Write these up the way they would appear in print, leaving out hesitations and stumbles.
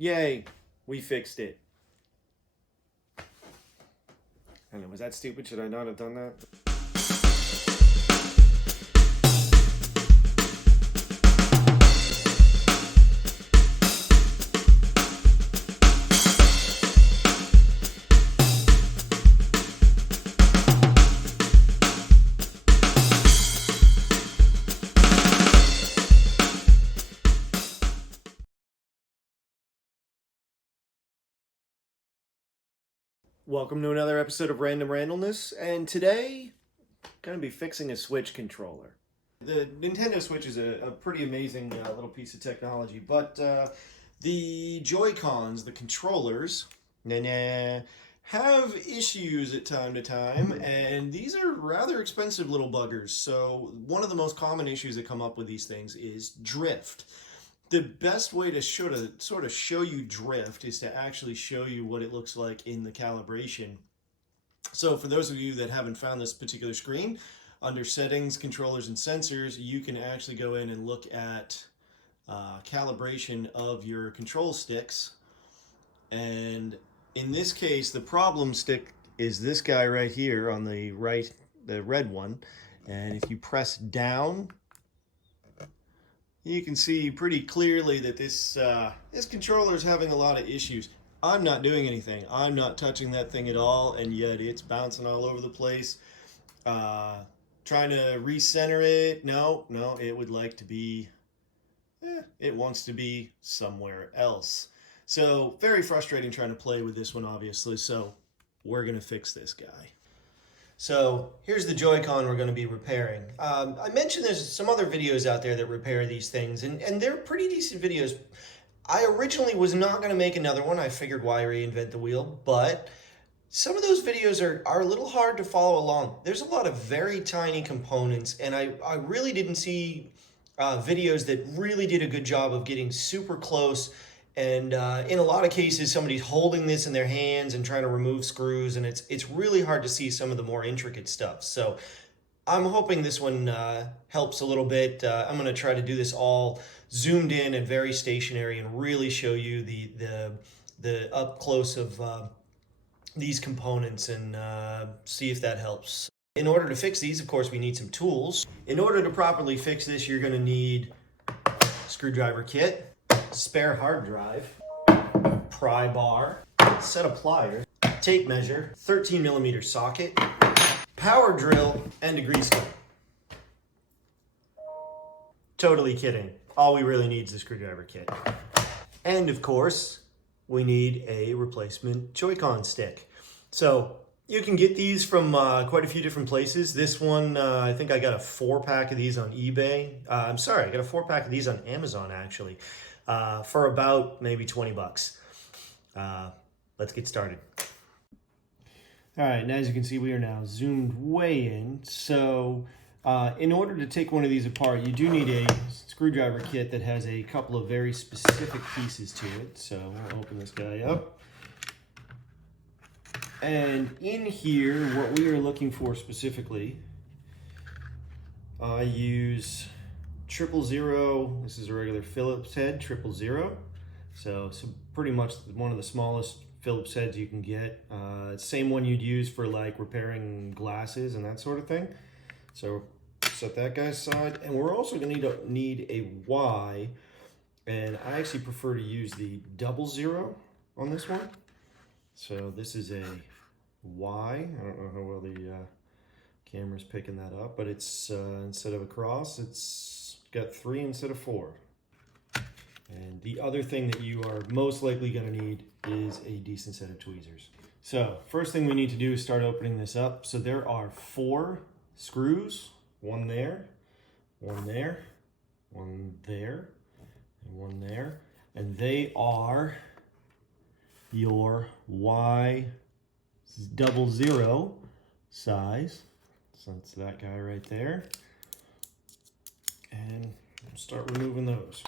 Yay, we fixed it. I don't know, was that stupid? Should I not have done that? Welcome to another episode of Random Randomness, and today I'm going to be fixing a Switch controller. The Nintendo Switch is a pretty amazing little piece of technology, but the Joy-Cons, the controllers, have issues at time to time, and these are rather expensive little buggers. So one of the most common issues that come up with these things is drift. The best way to sort of show you drift is to actually show you what it looks like in the calibration. So for those of you that haven't found this particular screen, under settings, controllers, and sensors, you can actually go in and look at calibration of your control sticks. And in this case, the problem stick is this guy right here on the right, the red one. And if you press down, you can see pretty clearly that this controller is having a lot of issues. I'm not doing anything. I'm not touching that thing at all, and yet it's bouncing all over the place. Trying to recenter it. No, it would like to be, it wants to be somewhere else. So very frustrating trying to play with this one, obviously. So we're going to fix this guy. So here's the Joy-Con we're going to be repairing. I mentioned there's some other videos out there that repair these things, and they're pretty decent videos. I originally was not going to make another one. I figured why reinvent the wheel, but some of those videos are a little hard to follow along. There's a lot of very tiny components, and I really didn't see videos that really did a good job of getting super close. And in a lot of cases, somebody's holding this in their hands and trying to remove screws, and it's really hard to see some of the more intricate stuff. So I'm hoping this one helps a little bit. I'm going to try to do this all zoomed in and very stationary and really show you the up close of these components and see if that helps. In order to fix these, of course, we need some tools. In order to properly fix this, you're going to need screwdriver kit, spare hard drive, pry bar, set of pliers, tape measure, 13mm socket, power drill, and a grease gun. Totally kidding. All we really need is a screwdriver kit. And of course, we need a replacement Joy-Con stick. So you can get these from quite a few different places. This one, I think I got a 4-pack of these on eBay. I got a 4-pack of these on Amazon actually. For about maybe 20 bucks. Let's get started. All right, and as you can see, we are now zoomed way in. So in order to take one of these apart, you do need a screwdriver kit that has a couple of very specific pieces to it. So we'll open this guy up. And in here, what we are looking for specifically, I use 000. This is a regular Phillips head, 000. So pretty much one of the smallest Phillips heads you can get. Same one you'd use for like repairing glasses and that sort of thing. So set that guy aside, and we're also going to need a Y, and I actually prefer to use the 00 on this one. So this is a Y. I don't know how well the camera's picking that up, but it's instead of a cross, it's got 3 instead of 4. And the other thing that you are most likely going to need is a decent set of tweezers. So first thing we need to do is start opening this up. So there are 4 screws, one there, one there, one there, and one there. And they are your Y00 size. So that's that guy right there. And we'll start removing those.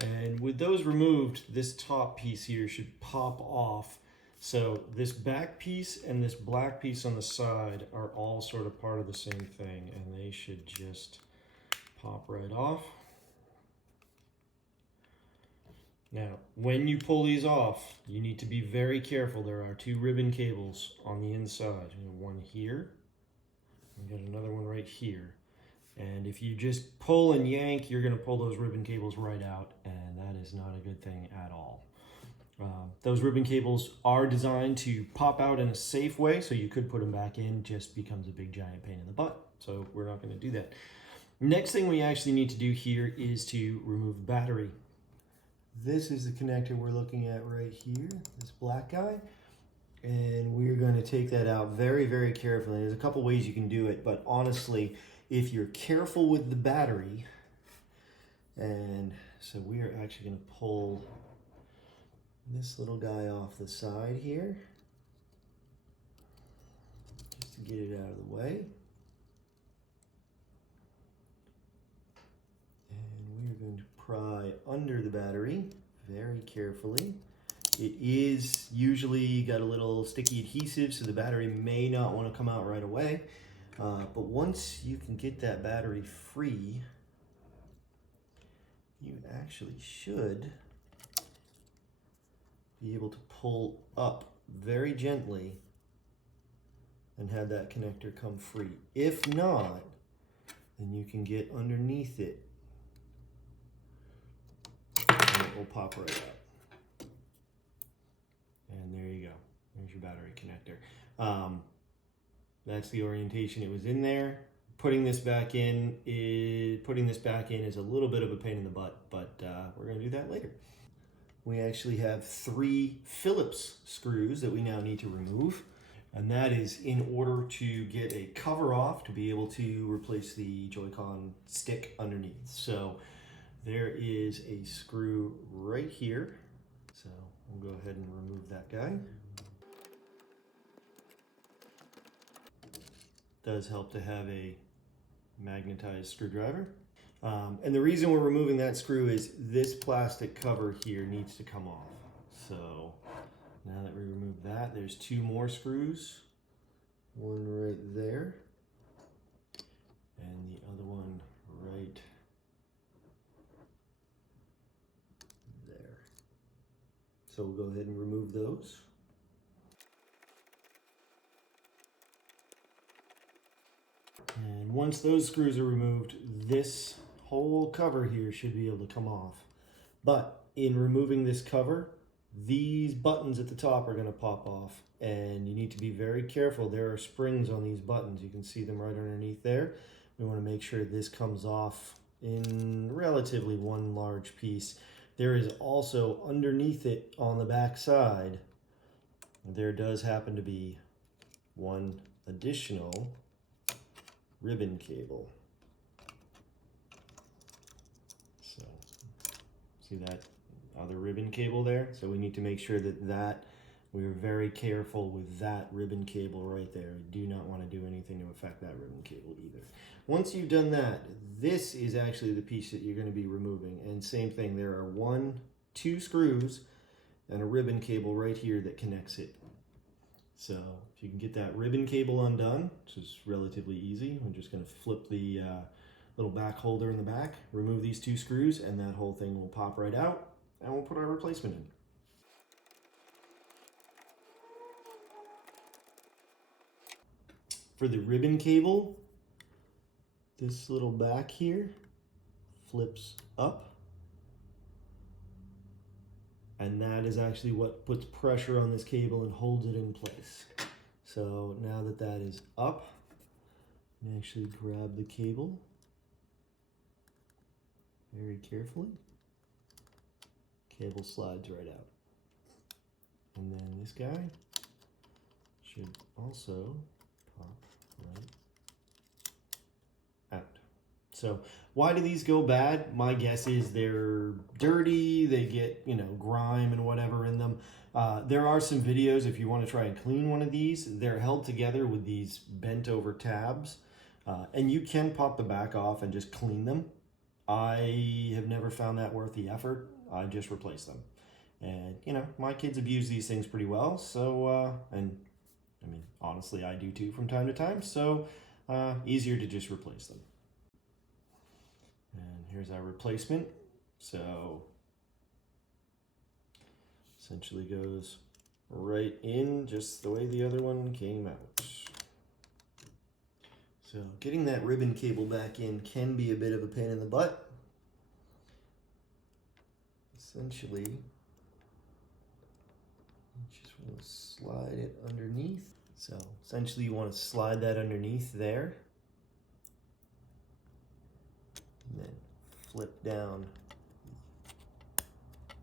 And with those removed, this top piece here should pop off. So this back piece and this black piece on the side are all sort of part of the same thing, and they should just pop right off. Now, when you pull these off, you need to be very careful. There are two ribbon cables on the inside. You have one here, and got another one right here. And if you just pull and yank, you're going to pull those ribbon cables right out, and that is not a good thing at all. Those ribbon cables are designed to pop out in a safe way, so you could put them back in, just becomes a big giant pain in the butt. So we're not going to do that. Next thing we actually need to do here is to remove the battery. This is the connector we're looking at right here, this black guy. And we're going to take that out very, very carefully. There's a couple ways you can do it, but honestly, if you're careful with the battery, and so we are actually going to pull this little guy off the side here, just to get it out of the way. And we're going to pry under the battery very carefully. It is usually got a little sticky adhesive, so the battery may not want to come out right away. But once you can get that battery free, you actually should be able to pull up very gently and have that connector come free. If not, then you can get underneath it and it will pop right out. And there you go. There's your battery connector. That's the orientation it was in there. Putting this back in is a little bit of a pain in the butt, but we're going to do that later. We actually have 3 Phillips screws that we now need to remove, and that is in order to get a cover off to be able to replace the Joy-Con stick underneath. So there is a screw right here. So we'll go ahead and remove that guy. Does help to have a magnetized screwdriver. And the reason we're removing that screw is this plastic cover here needs to come off. So now that we remove that, there's 2 more screws. One right there, and the other one right there. So we'll go ahead and remove those. And once those screws are removed, this whole cover here should be able to come off. But in removing this cover, these buttons at the top are going to pop off, and you need to be very careful. There are springs on these buttons. You can see them right underneath there. We want to make sure this comes off in relatively one large piece. There is also underneath it on the back side, there does happen to be one additional ribbon cable. So see that other ribbon cable there? So we need to make sure that we're very careful with that ribbon cable right there. We do not want to do anything to affect that ribbon cable either. Once you've done that, this is actually the piece that you're going to be removing. And same thing, there are 2 screws and a ribbon cable right here that connects it. So if you can get that ribbon cable undone, which is relatively easy, I'm just going to flip the little back holder in the back, remove these 2 screws, and that whole thing will pop right out, and we'll put our replacement in. For the ribbon cable, this little back here flips up, and that is actually what puts pressure on this cable and holds it in place. So now that that is up, you actually grab the cable very carefully. Cable slides right out. And then this guy should also pop right out. So why do these go bad? My guess is they're dirty, they get, grime and whatever in them. There are some videos if you want to try and clean one of these. They're held together with these bent over tabs, and you can pop the back off and just clean them. I have never found that worth the effort. I just replace them. And, my kids abuse these things pretty well. So, honestly, I do too from time to time. So, easier to just replace them. Here's our replacement. So essentially goes right in just the way the other one came out. So getting that ribbon cable back in can be a bit of a pain in the butt. Essentially, you just want to slide it underneath. So essentially you want to slide that underneath there. And then flip down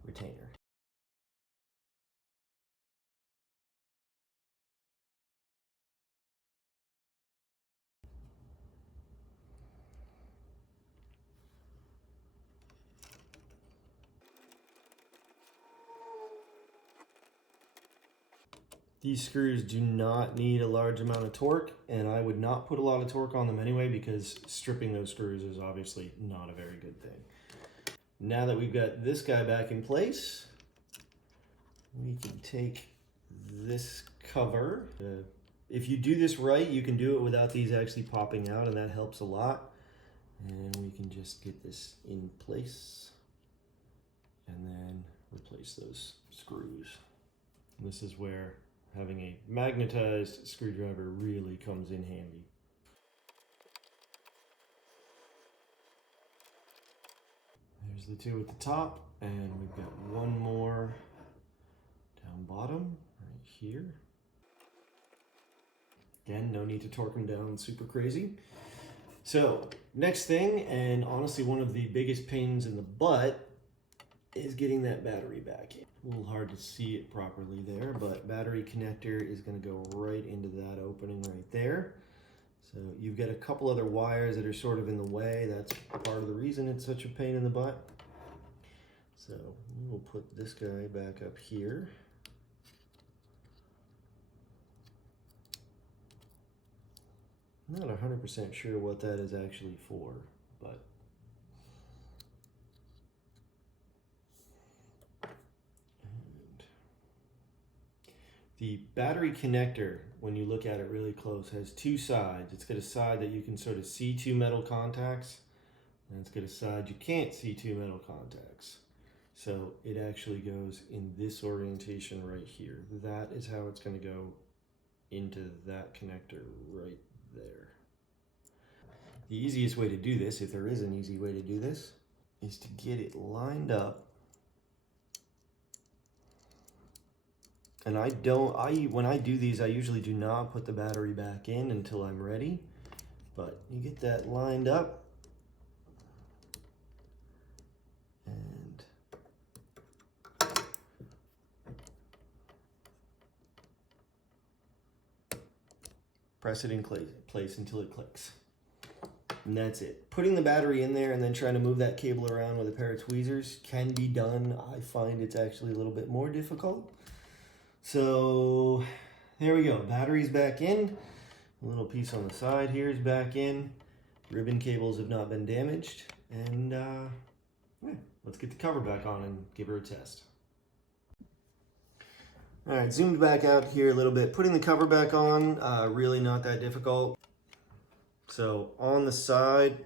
retainer. These screws do not need a large amount of torque, and I would not put a lot of torque on them anyway because stripping those screws is obviously not a very good thing. Now that we've got this guy back in place, we can take this cover. If you do this right, you can do it without these actually popping out, and that helps a lot. And we can just get this in place and then replace those screws. This is where having a magnetized screwdriver really comes in handy. There's the two at the top, and we've got one more down bottom right here. Again, no need to torque them down super crazy. So next thing, and honestly one of the biggest pains in the butt, is getting that battery back in. A little hard to see it properly there, but battery connector is going to go right into that opening right there. So you've got a couple other wires that are sort of in the way. That's part of the reason it's such a pain in the butt. So we'll put this guy back up here. I'm not 100% sure what that is actually for, but the battery connector, when you look at it really close, has two sides. It's got a side that you can sort of see two metal contacts, and it's got a side you can't see two metal contacts. So it actually goes in this orientation right here. That is how it's going to go into that connector right there. The easiest way to do this, if there is an easy way to do this, is to get it lined up. And when I do these, I usually do not put the battery back in until I'm ready. But you get that lined up. And press it in place until it clicks. And that's it. Putting the battery in there and then trying to move that cable around with a pair of tweezers can be done. I find it's actually a little bit more difficult. So there we go. Battery's back in. A little piece on the side here is back in. Ribbon cables have not been damaged. And yeah, let's get the cover back on and give her a test. All right, zoomed back out here a little bit. Putting the cover back on, really not that difficult. So on the side,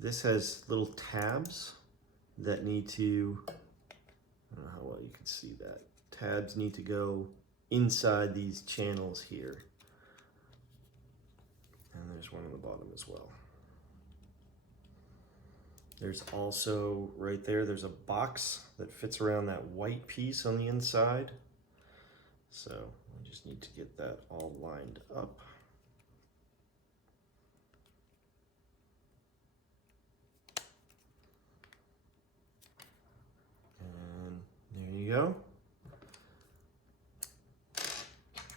this has little tabs that need to, I don't know how well you can see that. Tabs need to go inside these channels here. And there's one on the bottom as well. There's also, right there, there's a box that fits around that white piece on the inside. So I just need to get that all lined up. And there you go.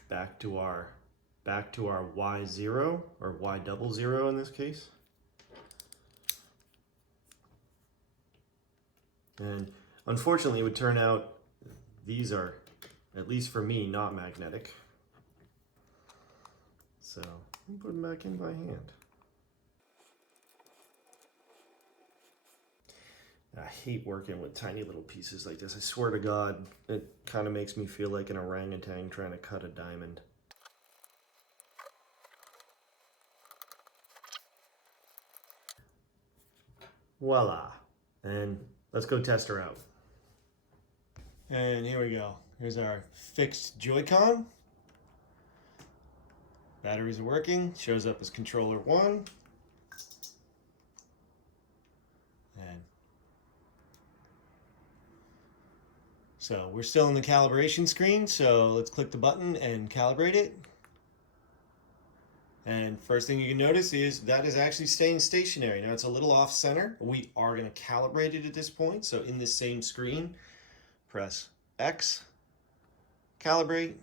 Back to our Y0 or Y00 in this case. And unfortunately it would turn out these are, at least for me, not magnetic. So I'll put them back in by hand. I hate working with tiny little pieces like this. I swear to God, it kind of makes me feel like an orangutan trying to cut a diamond. Voila. And let's go test her out. And here we go. Here's our fixed Joy-Con. Batteries are working. Shows up as controller 1. And so we're still in the calibration screen, so let's click the button and calibrate it. And first thing you can notice is that is actually staying stationary. Now it's a little off center. We are going to calibrate it at this point. So in this same screen, press X, calibrate.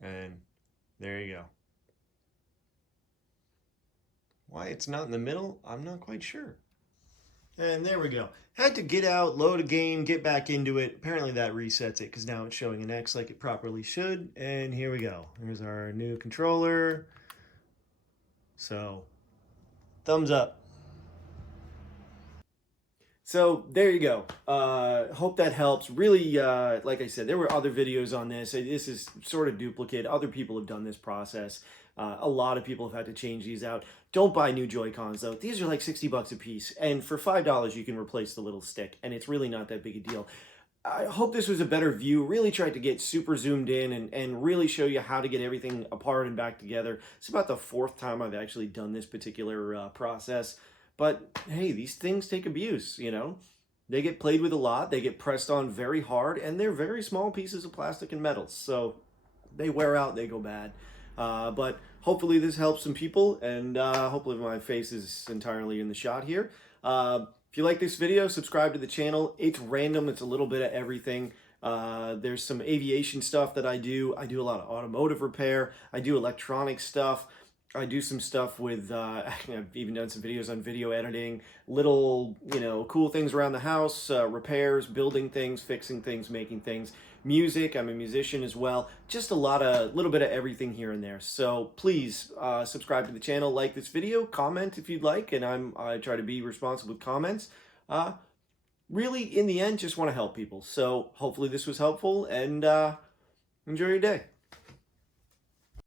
And there you go. Why it's not in the middle, I'm not quite sure. And there we go. Had to get out, load a game, get back into it. Apparently that resets it because now it's showing an X like it properly should. And here we go. Here's our new controller. So, thumbs up. So there you go. Hope that helps. Really, like I said, there were other videos on this. This is sort of duplicate. Other people have done this process. A lot of people have had to change these out. Don't buy new Joy-Cons though. These are like 60 bucks a piece. And for $5, you can replace the little stick. And it's really not that big a deal. I hope this was a better view. Really tried to get super zoomed in and really show you how to get everything apart and back together. It's about the 4th time I've actually done this particular process. But hey, these things take abuse, you know? They get played with a lot, they get pressed on very hard, and they're very small pieces of plastic and metals. So they wear out, they go bad. But hopefully this helps some people, and hopefully my face is entirely in the shot here. If you like this video, subscribe to the channel. It's random, it's a little bit of everything. There's some aviation stuff that I do. I do a lot of automotive repair. I do electronic stuff. I do some stuff with, I've even done some videos on video editing, little, you know, cool things around the house, repairs, building things, fixing things, making things, music. I'm a musician as well. Just a little bit of everything here and there. So please subscribe to the channel, like this video, comment if you'd like, and I try to be responsive with comments. Really, in the end, just want to help people. So hopefully this was helpful, and enjoy your day.